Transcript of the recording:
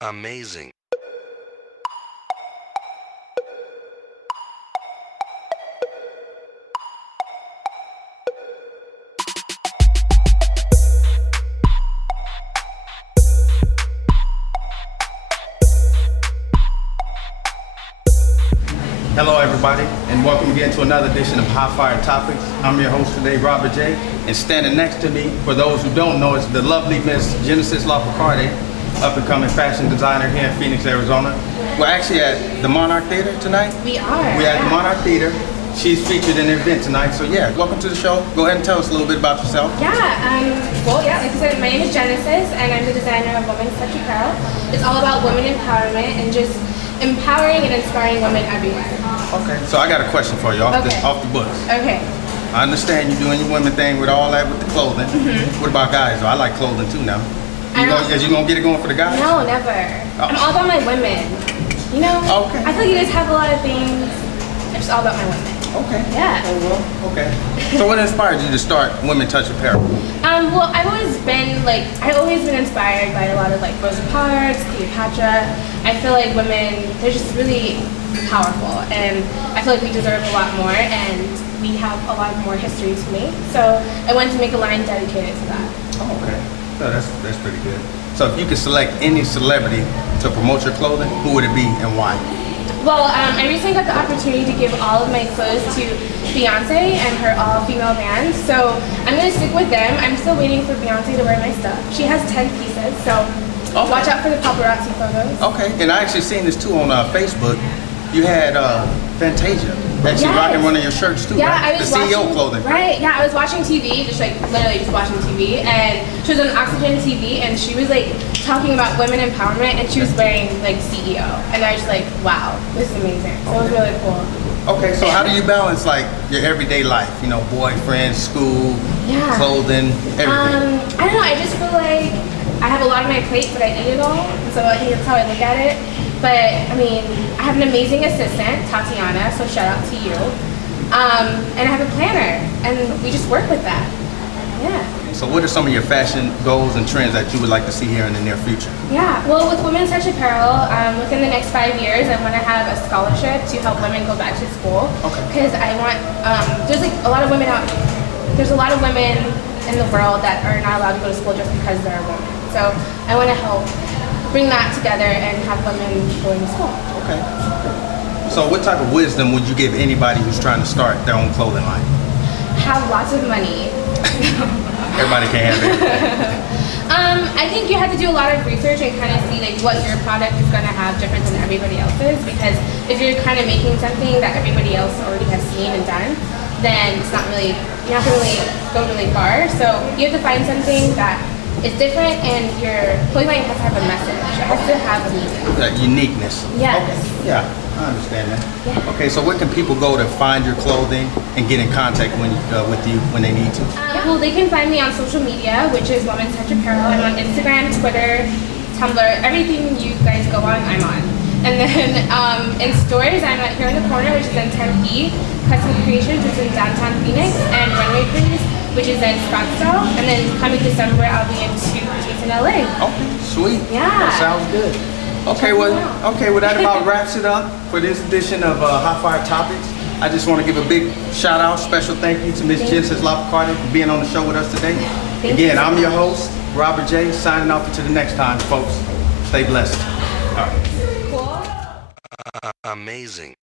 Amazing. Hello everybody, and welcome again to another edition of Hot Fire Topics. I'm your host today, Robert J. And standing next to me, for those who don't know, is the lovely Miss Jenesis Laforcarde, up-and-coming fashion designer here in Phoenix, Arizona. We're actually at the Monarch Theater tonight. We are. We're at the Monarch Theater. She's featured in an event tonight, so yeah, welcome to the show. Go ahead and tell us a little bit about yourself. Like I said, my name is Genesis, and I'm the designer of women's touch apparel. It's all about women empowerment and just empowering and inspiring women everywhere. Okay, so I got a question for you off the books. Okay. I understand you're doing your women thing with all that with the clothing. What about guys? I like clothing too now. Is you gonna get it going for the guys? No, never. I'm all about my women. You know? Okay. I feel like you guys have a lot of things. It's just all about my women. Okay. Yeah. Oh, well, okay. So what inspired you to start Women Touch Apparel? Well, I've always been inspired by a lot of Rosa Parks, Cleopatra. I feel like women, they're just really powerful, and I feel like we deserve a lot more, and we have a lot more history to make. So I wanted to make a line dedicated to that. Oh, okay. So that's pretty good. So if you could select any celebrity to promote your clothing, who would it be and why? Well, I recently got the opportunity to give all of my clothes to Beyonce and her all-female band, so I'm going to stick with them. I'm still waiting for Beyonce to wear my stuff. She has 10 pieces, so watch out for the paparazzi photos. Okay, and I actually seen this too on Facebook. You had Fantasia actually rocking one of your shirts too, yeah, right? I was the CEO watching, clothing. Right, yeah, I was watching TV, literally just watching TV, and she was on Oxygen TV, and she was talking about women empowerment, and she was wearing CEO, and I was just wow, this is amazing. So it was really cool. Okay, so how do you balance your everyday life? You know, boyfriend, school, clothing, everything. I don't know, I just feel like I have a lot on my plate, but I eat it all, so I think that's how I look at it. But I mean, I have an amazing assistant, Tatiana, so shout out to you. And I have a planner, and we just work with that. Yeah. So what are some of your fashion goals and trends that you would like to see here in the near future? Yeah, well, with Women's Touch Apparel, within the next 5 years, I want to have a scholarship to help women go back to school. Okay. Because I want, there's a lot of women there's a lot of women in the world that are not allowed to go to school just because they're women. So I want to help bring that together and have women going to school. Okay. So what type of wisdom would you give anybody who's trying to start their own clothing line? Have lots of money. Everybody can't have it. I think you have to do a lot of research and kind of see what your product is going to have different than everybody else's, because if you're kind of making something that everybody else already has seen and done, then it's not really, you're not going to really go really far. So you have to find something that is different, and your clothing line has to have a message. It has to have a meaning. That uniqueness. Yes. Okay. Yeah, I understand that. Yeah. Okay, so where can people go to find your clothing and get in contact with you when they need to? Well, they can find me on social media, which is Women's Touch Apparel. I'm on Instagram, Twitter, Tumblr, everything you guys go on, I'm on. And then in stores, I'm at Here in the Corner, which is in Tempe, Custom Creations, which is in downtown Phoenix, and Runway Cruise, which is in Scottsdale. And then coming December, I'll be in 2 cities in LA. Okay, sweet. Yeah. That sounds good. Okay, well, that about wraps it up for this edition of Hot Fire Topics. I just want to give a big shout out, special thank you to Miss Jenesis Laforcarde for being on the show with us today. Again, I'm your host, Robert J, signing off until the next time, folks. Stay blessed. All right. Cool. Amazing.